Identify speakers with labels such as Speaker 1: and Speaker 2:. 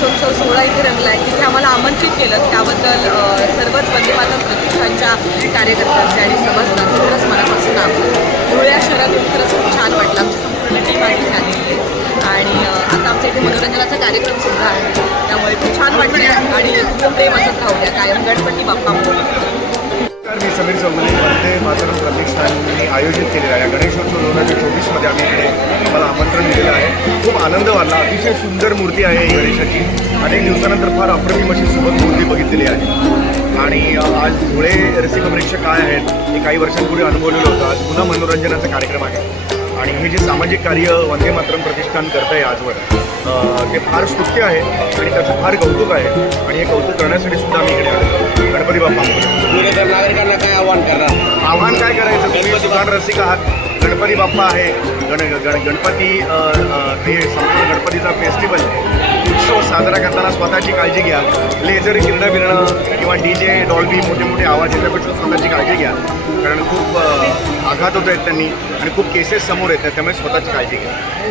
Speaker 1: गणेशोत्सव सोहळा इथे रंगला आहे. तिथे आम्हाला आमंत्रित केलं. त्याबद्दल सर्वच वंदे माता प्रतिष्ठानच्या कार्यकर्त्यांचे आणि सभासदांचे खरंच मनापासून आभार. धुळे या शहरात येऊन खरंच खूप छान वाटलं. आमची संपूर्ण टीम आणि इथे आणि आता आमच्या इथे मनोरंजनाचा कार्यक्रम सुद्धा आहे. त्यामुळे खूप छान वाटले आणि खूप प्रेम असंच राहू द्या कायम गणपती बाप्पा
Speaker 2: मी समीर चौधरी वंदे मातरम प्रतिष्ठानने आयोजित केलेला आहे गणेशोत्सव दोन हजार चोवीसमध्ये आम्ही इकडे आम्हाला आमंत्रण दिलेलं खूप आनंद वाटला. अतिशय सुंदर मूर्ती आहे ही गणेशाची. अनेक दिवसानंतर फार अप्रतिम अशी सोबत मूर्ती बघितलेली आहे. आणि आज धुळे रसिक प्रेक्षक काय आहेत हे काही वर्षांपूर्वी अनुभवलेलं होतं. आज पुन्हा मनोरंजनाचा कार्यक्रम आहे. आणि हे जे सामाजिक कार्य वंदे मातरम प्रतिष्ठान करत आहे आजवर ते फार स्तुत्य आहे आणि त्याचं फार कौतुक आहे. आणि हे कौतुक करण्यासाठी सुद्धा आम्ही इकडे आलो गणपती बाप्पा.
Speaker 3: नागरिकांना काय आव्हान करणार?
Speaker 2: आव्हान काय करायचं? तुम्ही सुधार रसिक आहात. गणपती बाप्पा आहे. गण गण गणपती हे संपूर्ण गणपतीचा फेस्टिवल उत्सव साजरा करताना स्वतःची काळजी घ्या. लेझर किरणं बिरणं किंवा डी जे डॉल्बी मोठे मोठे आवाज याच्यापेक्षा स्वतःची काळजी घ्या. कारण खूप आघात होत आहेत त्यांनी आणि खूप केसेस समोर येत आहेत त्यामुळे स्वतःची काळजी घ्या.